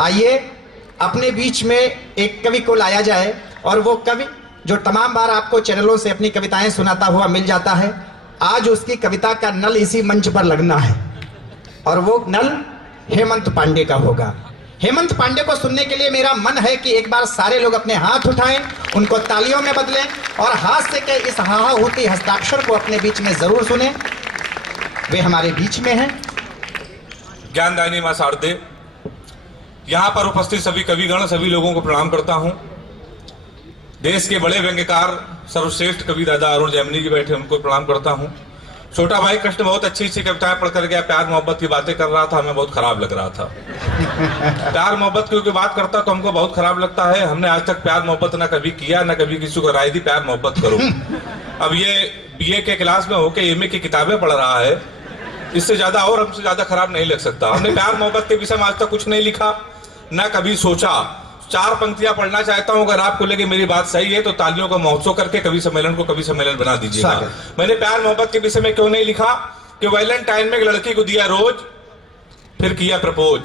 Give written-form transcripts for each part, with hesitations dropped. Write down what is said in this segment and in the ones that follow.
आइए अपने बीच में एक कवि को लाया जाए, और वो कवि जो तमाम बार आपको चैनलों से अपनी कविताएं सुनाता हुआ मिल जाता है, आज उसकी कविता का नल इसी मंच पर लगना है, और वो नल हेमंत पांडे का होगा। हेमंत पांडे को सुनने के लिए मेरा मन है कि एक बार सारे लोग अपने हाथ उठाएं, उनको तालियों में बदलें, और हास्य के इस हाहाहुती हस्ताक्षर को अपने बीच में जरूर सुने। वे हमारे बीच में हैं। ज्ञानदायिनी मां शारदे, यहाँ पर उपस्थित सभी कविगण, सभी लोगों को प्रणाम करता हूँ। देश के बड़े व्यंग्यकार सर्वश्रेष्ठ कवि दादा अरुण जैमिनी जी बैठे, उनको प्रणाम करता हूँ। छोटा भाई कृष्ण बहुत अच्छी अच्छी कविताएं पढ़कर गया, प्यार मोहब्बत की बातें कर रहा था, हमें बहुत खराब लग रहा था। प्यार मोहब्बत की बात करता तो हमको बहुत खराब लगता है। हमने आज तक प्यार मोहब्बत ना कभी किया, ना कभी किसी को राय दी प्यार मोहब्बत करो। अब ये बीए के क्लास में होके एमए की किताबें पढ़ रहा है, इससे ज्यादा और हमसे ज्यादा खराब नहीं लग सकता। हमने प्यार मोहब्बत के विषय में आज तक कुछ नहीं लिखा, ना कभी सोचा। 4 पंक्तियां पढ़ना चाहता हूं, अगर आपको लगे मेरी बात सही है तो तालियों का महोत्सव करके कवि सम्मेलन को कवि सम्मेलन बना दीजिएगा। मैंने प्यार मोहब्बत के विषय में क्यों नहीं लिखा कि वैलेंटाइन में एक लड़की को दिया रोज, फिर किया प्रपोज।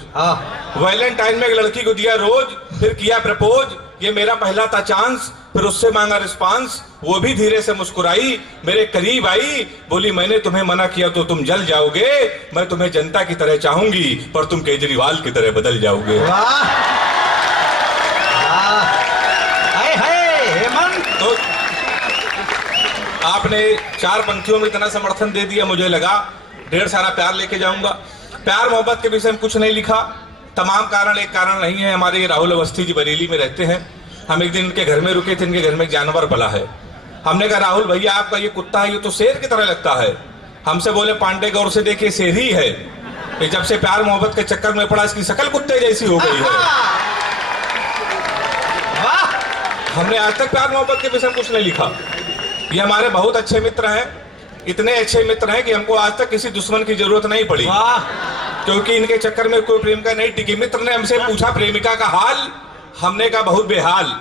वैलेंटाइन में एक लड़की को दिया रोज, फिर किया प्रपोज। ये मेरा पहला था चांस, फिर उससे मांगा रिस्पांस, वो भी धीरे से मुस्कुराई, मेरे करीब आई, बोली मैंने तुम्हें मना किया तो तुम जल जाओगे, मैं तुम्हें जनता की तरह चाहूंगी पर तुम केजरीवाल की तरह बदल जाओगे। तो आपने 4 पंक्तियों में इतना समर्थन दे दिया, मुझे लगा ढेर सारा प्यार लेके जाऊंगा। प्यार मोहब्बत के विषय में कुछ नहीं लिखा, तमाम कारण एक कारण नहीं है। हमारे राहुल अवस्थी जी बरेली में रहते हैं, हम एक दिन इनके घर में रुके थे। इनके घर में एक जानवर पला है। हमने कहा राहुल भैया आपका ये कुत्ता है, ये तो शेर की तरह लगता है। हमसे बोले पांडे गौर से देखिए शेर ही है, कि जब से प्यार मोहब्बत के चक्कर में पड़ा इसकी शक्ल कुत्ते जैसी हो गई है। हमने आज तक प्यार मोहब्बत के विषय में कुछ नहीं लिखा। ये हमारे बहुत अच्छे मित्र हैं, इतने अच्छे मित्र हैं कि हमको आज तक किसी दुश्मन की जरूरत नहीं पड़ी, क्योंकि इनके चक्कर में कोई प्रेमिका नहीं टिकी। मित्र ने हमसे पूछा प्रेमिका का हाल, हमने कहा बहुत बेहाल।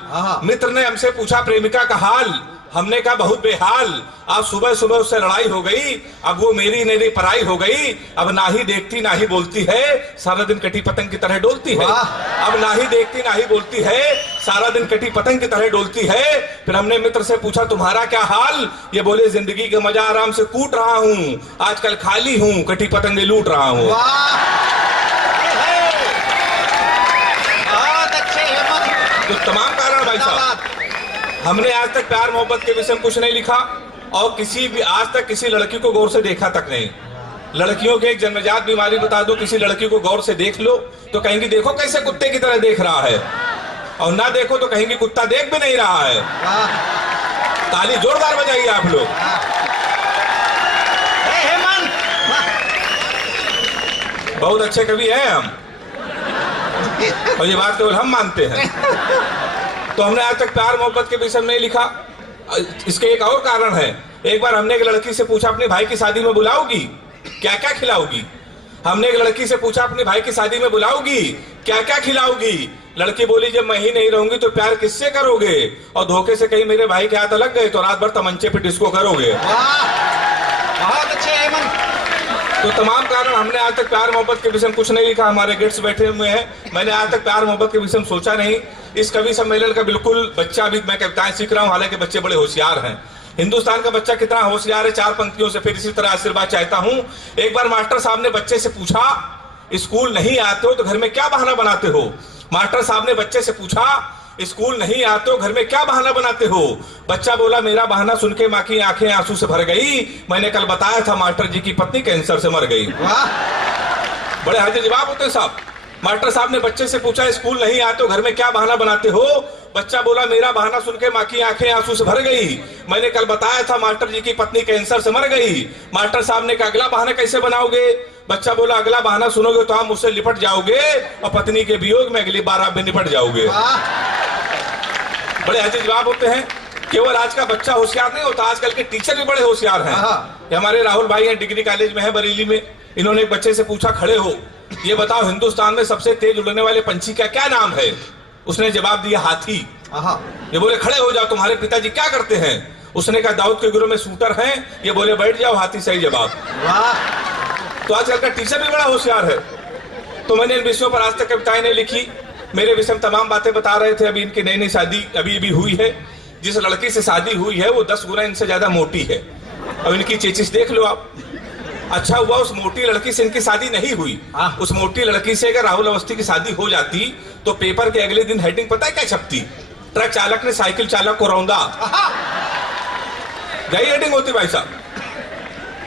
मित्र ने हमसे पूछा प्रेमिका का हाल, हमने कहा बहुत बेहाल। अब सुबह सुबह उससे लड़ाई हो गई, अब वो मेरी मेरी पराई हो गई। अब ना ही देखती ना ही बोलती है, सारा दिन कटी पतंग की तरह डोलती है। अब ना ही देखती ना ही बोलती है, सारा दिन कटी पतंग की तरह डोलती है। फिर हमने मित्र से पूछा तुम्हारा क्या हाल, ये बोले जिंदगी का मजा आराम से कूट रहा हूँ, आजकल खाली हूँ, कटी पतंगे लूट रहा हूँ। तो तमाम कारण भाई साहब, हमने आज तक प्यार मोहब्बत के विषय में कुछ नहीं लिखा, और किसी भी आज तक किसी लड़की को गौर से देखा तक नहीं। लड़कियों की एक जन्मजात बीमारी बता दो, किसी लड़की को गौर से देख लो तो कहेंगी देखो कैसे कुत्ते की तरह देख रहा है, और ना देखो तो कहेंगी कुत्ता देख भी नहीं रहा है। ताली जोरदार बजाइए आप लोग। बहुत अच्छे कवि हैं हम, और ये बात केवल हम मानते हैं। तो हमने आज तक प्यार मोहब्बत के विषय में नहीं लिखा। इसके एक और कारण है। एक बार हमने एक लड़की से पूछा अपने भाई की शादी में बुलाओगी, क्या क्या खिलाओगी। हमने एक लड़की से पूछा अपने भाई की शादी में बुलाओगी, क्या क्या खिलाओगी। लड़की बोली जब मैं ही नहीं रहूंगी तो प्यार किससे करोगे, और धोखे से कहीं मेरे भाई के हाथ लग गए तो रात भर तमंचे पे डिस्को करोगे। बहुत अच्छे हेमंत। तो तमाम कारण हमने आज तक प्यार मोहब्बत के विषय में कुछ नहीं लिखा। हमारे गेट्स बैठे हुए हैं, मैंने आज तक प्यार मोहब्बत के विषय में सोचा नहीं। इस कवि सम्मेलन का बिल्कुल बच्चा भी मैं कविताएं सीख रहा हूं, हालांकि बच्चे बड़े होशियार हैं। हिंदुस्तान का बच्चा कितना होशियार है, 4 पंक्तियों से फिर इसी तरह आशीर्वाद चाहता हूं। एक बार मास्टर साहब ने बच्चे से पूछा स्कूल नहीं आते हो तो घर में क्या बहाना बनाते हो। मास्टर साहब ने बच्चे से पूछा स्कूल नहीं आते हो घर में क्या बहाना बनाते हो। बच्चा बोला मेरा बहाना सुन के माँ की आंखें आंसू से भर गई, मैंने कल बताया था मास्टर जी की पत्नी कैंसर से मर गई। बड़े हाजिर जवाब होते साहब। मास्टर साहब ने बच्चे से पूछा स्कूल नहीं आते हो घर में क्या बहाना बनाते हो। बच्चा बोला मेरा बहाना सुन के माँ की आंखें आंसू से भर गई, मैंने कल बताया था मास्टर जी की पत्नी कैंसर से मर गई। मास्टर साहब ने कहा अगला बहाना कैसे बनाओगे। बच्चा बोला अगला बहाना सुनोगे तो आप मुझसे लिपट जाओगे और पत्नी के वियोग में अगली बार आप भी निपट जाओगे। बड़े अच्छे जवाब होते हैं। केवल आज का बच्चा होशियार नहीं होता, आजकल के टीचर भी बड़े होशियार हैं। हमारे राहुल भाई हैं, डिग्री कॉलेज में है बरेली में। इन्होंने एक बच्चे से पूछा खड़े हो ये बताओ हिंदुस्तान में सबसे तेज उड़ने वाले पंछी का क्या नाम है। उसने जवाब दिया हाथी। ये बोले खड़े हो जाओ तुम्हारे पिताजी क्या करते हैं। उसने कहा दाऊद के गुरु में शूटर हैं। ये बोले बैठ जाओ हाथी सही जवाब। तो आजकल का टीचर भी बड़ा होशियार है। तो मैंने इन विषयों पर आज तक कविताएं नहीं लिखी। मेरे विषय में तमाम बातें बता रहे थे। अभी इनकी नई नई शादी अभी हुई है। जिस लड़की से शादी हुई है वो 10 गुना इनसे ज्यादा मोटी है। अब इनकी चेचिस देख लो आप। अच्छा हुआ उस मोटी लड़की से इनकी शादी नहीं हुई। उस मोटी लड़की से अगर राहुल अवस्थी की शादी हो जाती तो पेपर के अगले दिन हेडिंग पता है क्या छपती? ट्रक चालक ने साइकिल चालक को रौंदा। यही हेडिंग होती भाई साहब।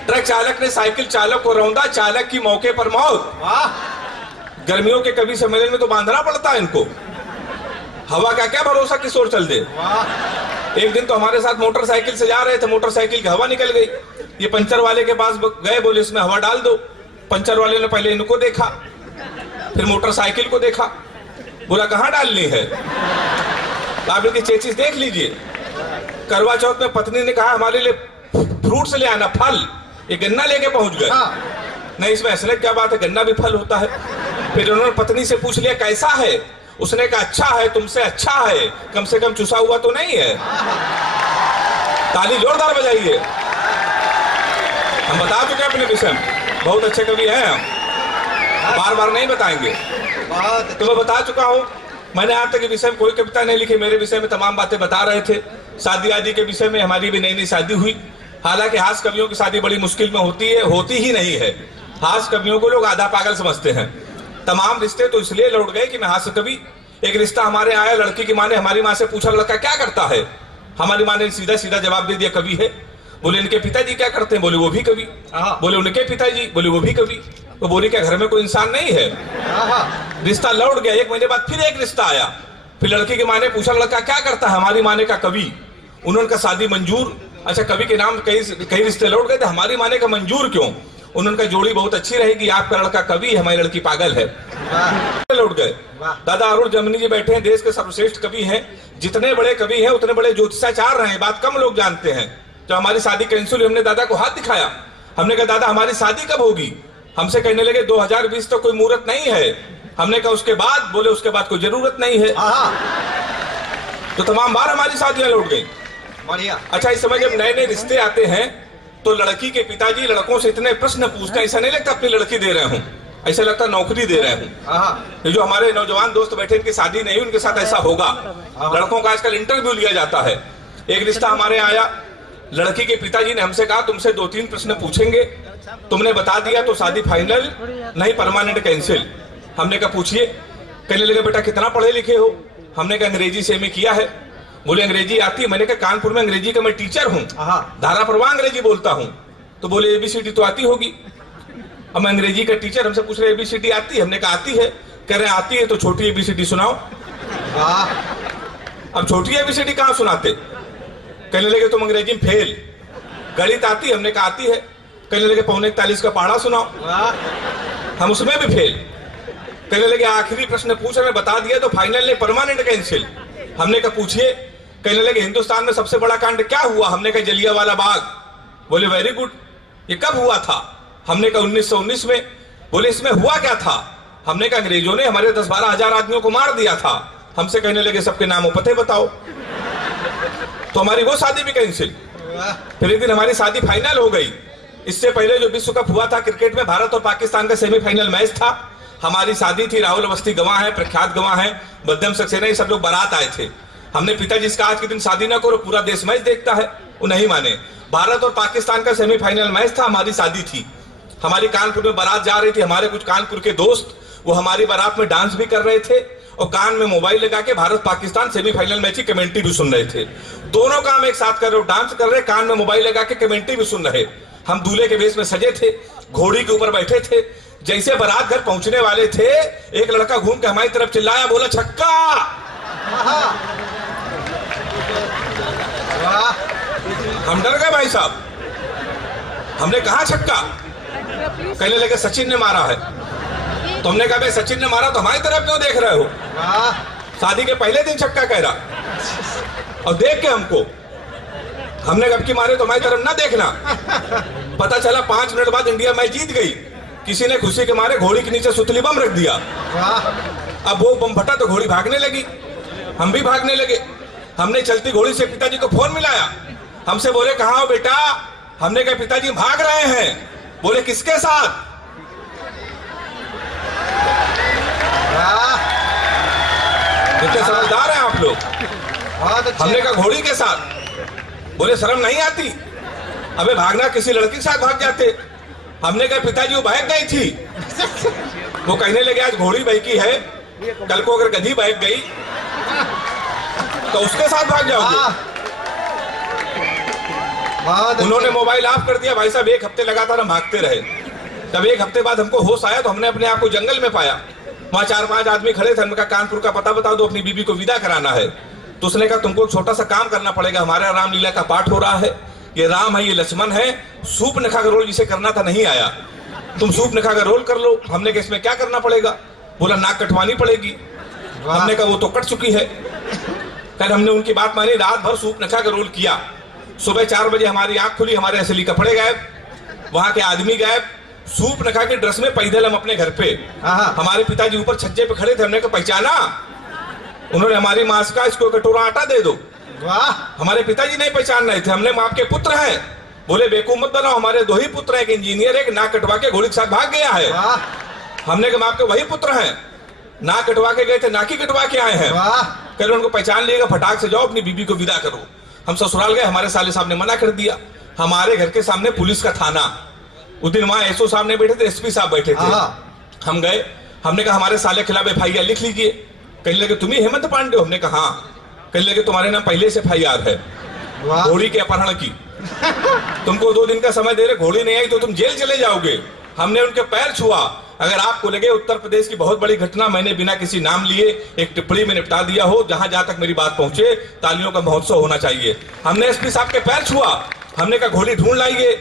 ट्रक चालक ने साइकिल चालक को रौंदा, चालक की मौके पर मौत। गर्मियों के कवि सम्मेलन में तो बांधना पड़ता है इनको। हवा का क्या भरोसा किस ओर चल दे। एक दिन तो हमारे साथ मोटरसाइकिल से जा रहे थे, मोटरसाइकिल की हवा निकल गई। ये पंचर वाले के पास गए, बोले इसमें हवा डाल दो। पंचर वाले ने पहले इनको देखा, फिर मोटरसाइकिल को देखा, बोला कहाँ डालनी है? आप इनकी चेचिस देख लीजिए। करवा चौथ में पत्नी ने कहा हमारे लिए फ्रूट से ले आना, फल। ये गन्ना लेके पहुंच गए। नहीं, इसमें हंसने क्या बात है, गन्ना भी फल होता है। फिर उन्होंने पत्नी से पूछ लिया कैसा है? उसने कहा अच्छा है, तुमसे अच्छा है, कम से कम चुसा हुआ तो नहीं है। ताली जोरदार बजाइए। हम बता चुके हैं अपने विषय में, बहुत अच्छे कवि हैं हम, बार बार नहीं बताएंगे। तो मैं बता चुका हूं। मैंने आज तक के विषय में कोई कविता नहीं लिखी। मेरे विषय में तमाम बातें बता रहे थे। शादी आदि के विषय में हमारी भी नई नई शादी हुई। हालांकि हास्य कवियों की शादी बड़ी मुश्किल में होती है, होती ही नहीं है। हास्य कवियों को लोग आधा पागल समझते हैं। तमाम रिश्ते तो इसलिए लौट गए कि मैं हास्य कवि। एक रिश्ता हमारे आया, लड़की की माँ ने हमारी माँ से पूछा लड़का क्या करता है? हमारी माँ ने सीधा सीधा जवाब दे दिया कवि है। बोले इनके पिताजी क्या करते हैं? बोले वो भी कवि। बोले उनके पिताजी? बोले वो भी कवि। तो बोले क्या घर में कोई इंसान नहीं है? रिश्ता लौट गया। 1 महीने बाद फिर एक रिश्ता आया। फिर लड़की की माँ ने पूछा लड़का क्या करता है? हमारी माँ ने कहा कवि। उन्होंने कहा शादी मंजूर। अच्छा, कवि के नाम कई रिश्ते लौट गए थे, हमारी माँ ने कहा मंजूर क्यों? उन्होंने कहा जोड़ी बहुत अच्छी रहेगी, आपका लड़का कवि है, हमारी लड़की पागल है। लौट गए। दादा अरुण जैमिनी जी बैठे हैं, देश के सर्वश्रेष्ठ कवि हैं। जितने बड़े कवि हैं उतने बड़े ज्योतिषाचार्य हैं। बात कम लोग जानते हैं। जब हमारी शादी कैंसिल हुई, हमने दादा को हाथ दिखाया। हमने कहा दादा हमारी शादी कब होगी? हमसे कहने लगे 2020 तो कोई मुहूर्त नहीं है। हमने कहा उसके बाद? बोले उसके बाद कोई जरूरत नहीं है। तो तमाम बार हमारी शादियां लौट गई। अच्छा, इस समय जब नए नए रिश्ते आते हैं तो लड़की के पिताजी लड़कों से इतने प्रश्न पूछते हैं, ऐसा नहीं लगता अपनी लड़की दे रहे हूं, ऐसा लगता नौकरी दे रहे हूं। जो हमारे नौजवान दोस्त बैठे इनकी शादी नहीं, उनके साथ ऐसा होगा। लड़कों का आजकल इंटरव्यू लिया जाता है। एक रिश्ता हमारे आया, लड़की के पिताजी ने हमसे कहा तुमसे 2-3 प्रश्न पूछेंगे, तुमने बता दिया तो शादी फाइनल, नहीं परमानेंट कैंसिल। हमने कहा पूछिए। कहने लगे बेटा कितना पढ़े लिखे हो? हमने कहा अंग्रेजी से एमए किया है। बोले अंग्रेजी आती है? मैंने कहा कानपुर में अंग्रेजी का मैं टीचर हूँ, धारा प्रवाह अंग्रेजी बोलता हूँ। तो बोले एबीसीडी तो आती होगी। अब मैं अंग्रेजी का टीचर, हमसे पूछ रहे एबीसीडी आती है? हमने कहा आती है। कह रहे आती है तो छोटी एबीसीडी सुनाओ। अब छोटी एबीसीडी कहाँ सुनाते? कहने लगे तुम अंग्रेजी में फेल। गणित आती? हमने कहा आती है। कहने लगे 41 का पहाड़ा सुनाओ। हम उसमें भी फेल। कहने लगे आखिरी प्रश्न पूछ रहे, बता दिया तो फाइनल नहीं परमानेंट कैंसिल। हमने कहा पूछिए। कहने लगे हिंदुस्तान में सबसे बड़ा कांड क्या हुआ? हमने कहा जलियांवाला बाग। बोले वेरी गुड, ये कब हुआ था? हमने कहा 1919 में। बोले इसमें हुआ क्या था? हमने कहा अंग्रेजों ने हमारे 10-12 हजार आदमियों को मार दिया था। हमसे कहने लगे सबके नामों पते बताओ। तो हमारी वो शादी भी कैंसिल। फिर एक दिन हमारी शादी फाइनल हो गई। इससे पहले जो विश्व कप हुआ था क्रिकेट में, भारत और पाकिस्तान का सेमीफाइनल मैच था। हमारी शादी थी, राहुल अवस्थी गवाह है, प्रख्यात गवाह है, मध्यम सक्सेना, ये सब लोग बारात आए थे। हमने पिताजी से कहा आज के दिन शादी ना करो, पूरा देश मैच देखता है। वो नहीं माने। भारत और पाकिस्तान का सेमीफाइनल मैच था, हमारी शादी थी। हमारी कानपुर में बारात जा रही थी। हमारे कुछ कानपुर के दोस्त वो हमारी बारात में डांस भी कर रहे थे और कान में मोबाइल लगा के भारत पाकिस्तान सेमीफाइनल मैच की कमेंट्री भी सुन रहे थे। दोनों काम एक साथ कर रहे हो, डांस कर रहे, कान में मोबाइल लगा के कमेंट्री भी सुन रहे। हम दूल्हे के वेश में सजे थे, घोड़ी के ऊपर बैठे थे। जैसे बारात घर पहुंचने वाले थे, एक लड़का घूम के हमारी तरफ चिल्लाया, बोला छक्का। हम डर गए भाई साहब। हमने कहा छक्का? कहने लगे सचिन ने मारा है। तो हमने कहा भाई सचिन ने मारा तो हमारी तरफ क्यों देख रहे हो? शादी के पहले दिन छक्का कह रहा और देख के हमको। हमने कब की मारे तो हमारी तरफ ना देखना। पता चला 5 मिनट बाद इंडिया मैच जीत गई। किसी ने खुशी के मारे घोड़ी के नीचे सुतली बम रख दिया। अब वो बम फटा तो घोड़ी भागने लगी, हम भी भागने लगे। हमने चलती घोड़ी से पिताजी को फोन मिलाया। हमसे बोले कहाँ हो बेटा? हमने कहा पिताजी भाग रहे हैं। बोले किसके साथ? कितने समझदार हैं आप लोग। हमने कहा घोड़ी के साथ, बोले शर्म नहीं आती, अबे भागना किसी लड़की के साथ भाग जाते। हमने कहा पिताजी वो बहक गई थी। वो कहने लगे आज घोड़ी बहकी है, कल को अगर गधी बहक गई तो उसके साथ भाग जाओगे। उन्होंने मोबाइल ऑफ कर दिया। भाई साहब 1 हफ्ते लगातार हम भागते रहे। तब 1 हफ्ते बाद हमको होश आया तो हमने अपने आप को जंगल में पाया। वहां 4-5 आदमी खड़े थे। हमने कहा कानपुर का पता बता दो, अपनी बीबी को विदा कराना है। तो उसने कहा तुमको एक छोटा सा काम करना पड़ेगा, हमारे रामलीला का पाठ हो रहा है, ये राम है ये लक्ष्मण है, सूप नखा का रोल जिसे करना था नहीं आया, तुम सूप नखा का रोल कर लो। हमने कहा इसमें क्या करना पड़ेगा? बोला नाक कटवानी पड़ेगी। हमने कहा वो तो कट चुकी है। कल हमने उनकी बात मानी, रात भर सूप नखा का रोल किया। सुबह 4 बजे हमारी आंख खुली, हमारे असली कपड़े गायब, वहां के आदमी गायब, सूप नखा के ड्रेस में पैदल हम अपने घर पे। हमारे पिताजी ऊपर छज्जे पे खड़े थे। हमने कहा पहचाना? उन्होंने हमारी मांस का इसको कटोरा आटा दे दो। हमारे पिताजी नहीं पहचान रहे थे। हमने आपके पुत्र हैं। बोले बेवकूफ मत बनाओ, हमारे 2 ही पुत्र हैं, एक इंजीनियर है, एक नाक कटवा के घोड़ी के साथ भाग गया है। हमने कहा आपके वही पुत्र हैं, नाक कटवा के गए थे, नाकी कटवा के आए हैं। कल उनको पहचान लिएगा, फटाक से जाओ अपनी बीबी को विदा करो। हम ससुराल गए, हमारे साले साहब ने मना कर दिया। हमारे घर के सामने पुलिस का थाना, उस दिन वहां एसओ साहब नहीं बैठे थे, एसपी साहब बैठे थे। हम गए, हमने कहा हमारे साले के खिलाफ FIR लिख लीजिए। कहने लगे तुम ही हेमंत पांडे हो? हमने कहा हाँ। कहने लगे तुम्हारे नाम पहले से FIR है घोड़ी के अपहरण की। तुमको 2 दिन का समय दे रहे, घोड़ी नहीं आई तो तुम जेल चले जाओगे। हमने उनके पैर छुआ। अगर आपको लगे उत्तर प्रदेश की बहुत बड़ी घटना मैंने बिना किसी नाम लिए एक टिप्पणी में निपटा दिया हो, जहां जहां तक मेरी बात पहुंचे तालियों का महोत्सव होना चाहिए। हमने एसपी साहब के पैर छुआ। हमने कहा घोड़ी ढूंढ लाइए।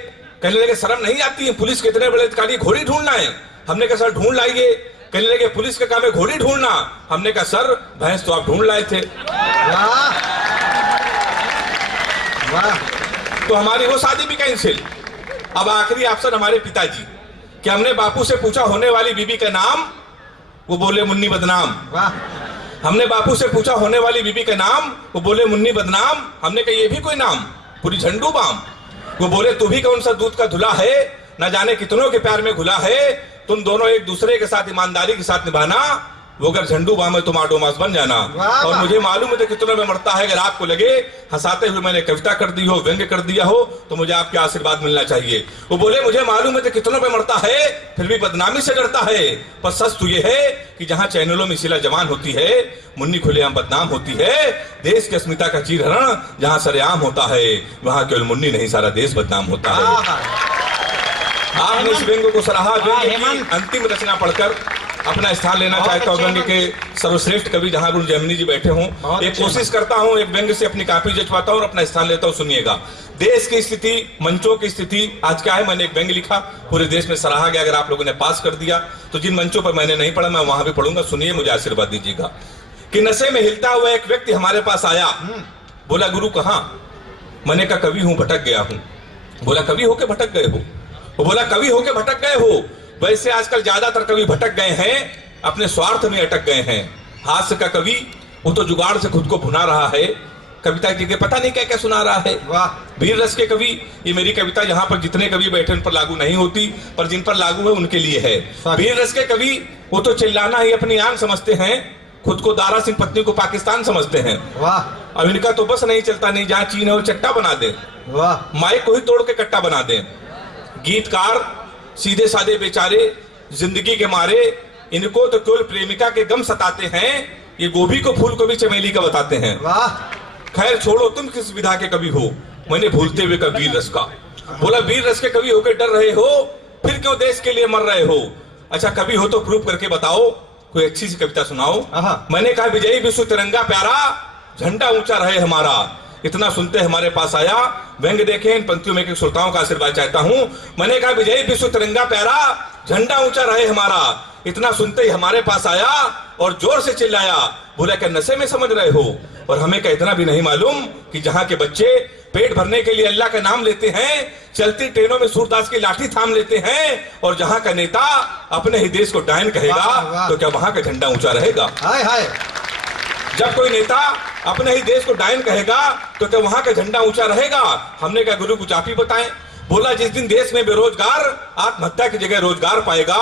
कहने लगे शर्म नहीं आती है, पुलिस के इतने बड़े अधिकारी घोड़ी ढूंढना है। हमने कहा सर ढूंढ लाइए। कहने लगे पुलिस का काम है घोड़ी ढूंढना। हमने कहा सर भैंस तो आप ढूंढ लाए थे। तो हमारी वो शादी भी कैंसिल। अब आखिरी ऑप्शन हमारे पिताजी कि हमने बापू से पूछा होने वाली बीबी का नाम, वो बोले मुन्नी बदनाम। हमने बापू से पूछा होने वाली बीबी का नाम, वो बोले मुन्नी बदनाम। हमने कहा ये भी कोई नाम, पूरी झंडू बाम। वो बोले तू भी कौन सा दूध का धुला है, न जाने कितनों के प्यार में घुला है, तुम दोनों एक दूसरे के साथ ईमानदारी के साथ निभाना, वो अगर झंडू बाम है तुम आडोमास बन जाना। और मुझे मालूम है कितनों में मरता है। अगर आपको लगे हंसाते हुए मैंने कविता कर दी हो, व्यंग्य कर दिया हो, तो मुझे आपके आशीर्वाद मिलना चाहिए। वो बोले मुझे मालूम है कितनों में मरता है, फिर भी बदनामी से डरता है। पर सच तो ये है कि जहां चैनलों में शिला जवान होती है, मुन्नी खुलेआम बदनाम होती है। देश की अस्मिता का चीरहरण जहां सरेआम होता है, वहां केवल मुन्नी नहीं सारा देश बदनाम होता है। आपने इस व्यंग्य को सराहा। व्यंग्य की अंतिम रचना पढ़कर अपना स्थान लेना चाहता हूँ। व्यंग्य के सर्वश्रेष्ठ कवि जहां गुरु जैमिनी जी बैठे हों, एक कोशिश करता हूँ एक व्यंग्य से अपनी कॉपी जचवाता हूँ और अपना स्थान लेता हूँ। सुनिएगा। देश की स्थिति, मंचों की स्थिति आज क्या है। मैंने एक व्यंग्य लिखा, पूरे देश में सराहा गया। अगर आप लोगों ने पास कर दिया तो जिन मंचों पर मैंने नहीं पढ़ा मैं वहां भी पढ़ूंगा। सुनिए, मुझे आशीर्वाद दीजिएगा। कि नशे में हिलता हुआ एक व्यक्ति हमारे पास आया। बोला गुरु कहाँ? मैंने कहा कवि हूं, भटक गया हूं। बोला कवि होके भटक गए हो? वो बोला कवि होके भटक गए हो। वैसे आजकल ज्यादातर कवि भटक गए हैं, अपने स्वार्थ में अटक गए हैं। हास्य का कवि वो तो जुगाड़ से खुद को भुना रहा है, कविता के पता नहीं क्या क्या सुना रहा है। वीर रस के कवि, ये मेरी कविता यहाँ पर जितने कवि बैठे उन पर लागू नहीं होती, पर जिन पर लागू है उनके लिए है। वीर रस के कवि वो तो चिल्लाना ही अपनी आन समझते हैं, खुद को दारा सिंह पत्नी को पाकिस्तान समझते हैं। अब इनका तो बस नहीं चलता, नहीं जहाँ चीन है वो चट्टा बना दे, माइक को ही तोड़ के कट्टा बना दे। गीतकार सीधे साधे बेचारे जिंदगी के मारे, इनको तो केवल प्रेमिका के गम सताते हैं, ये गोभी को फूल को भी चमेली का बताते हैं। खैर छोड़ो, तुम किस विधा के कवि हो, मैंने भूलते हुए कहा वीर रस का। बोला वीर रस के कवि होकर डर रहे हो, फिर क्यों देश के लिए मर रहे हो? अच्छा कवि हो तो प्रूफ करके बताओ, कोई अच्छी सी कविता सुनाओ। मैंने कहा विजयी विश्व तिरंगा प्यारा, झंडा ऊंचा रहे हमारा। इतना सुनते हमारे पास आया। व्यंग्य देखें, इन पंक्तियों में श्रोताओं का आशीर्वाद चाहता हूं। मैंने कहा विजयी विश्व तिरंगा प्यारा, झंडा ऊंचा रहे हमारा। इतना सुनते ही हमारे पास आया और जोर से चिल्लाया, बोला क्या नशे में समझ रहे हो? और हमें क्या इतना भी नहीं मालूम कि जहां के बच्चे पेट भरने के लिए अल्लाह का नाम लेते हैं, चलती ट्रेनों में सूरदास की लाठी थाम लेते हैं, और जहां का नेता अपने ही देश को डायन कहेगा, तो क्या वहां का झंडा ऊंचा रहेगा? हाय हाय। जब कोई नेता अपने ही देश को डायन कहेगा तो क्या वहां का झंडा ऊंचा रहेगा? हमने कहा गुरु कुछ आप ही बताएं। बोला जिस दिन देश में बेरोजगार आत्महत्या की जगह रोजगार पाएगा,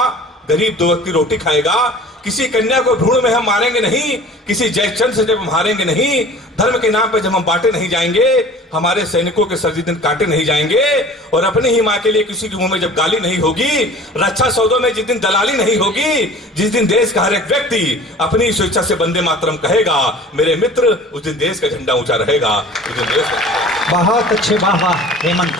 गरीब 2 वक्त की रोटी खाएगा, किसी कन्या को भ्रूण में हम मारेंगे नहीं, किसी जयचंद से जब हम हारेंगे नहीं, धर्म के नाम पे जब हम बांटे नहीं जाएंगे, हमारे सैनिकों के सर जिस दिन काटे नहीं जाएंगे, और अपनी ही मां के लिए किसी के मुंह में जब गाली नहीं होगी, रक्षा सौदों में जिस दिन दलाली नहीं होगी, जिस दिन देश का हर एक व्यक्ति अपनी स्वेच्छा से वंदे मातरम कहेगा मेरे मित्र, उस दिन देश का झंडा ऊंचा रहेगा। उस दिन देश का... बहुत अच्छे, वाह वाह हेमंत।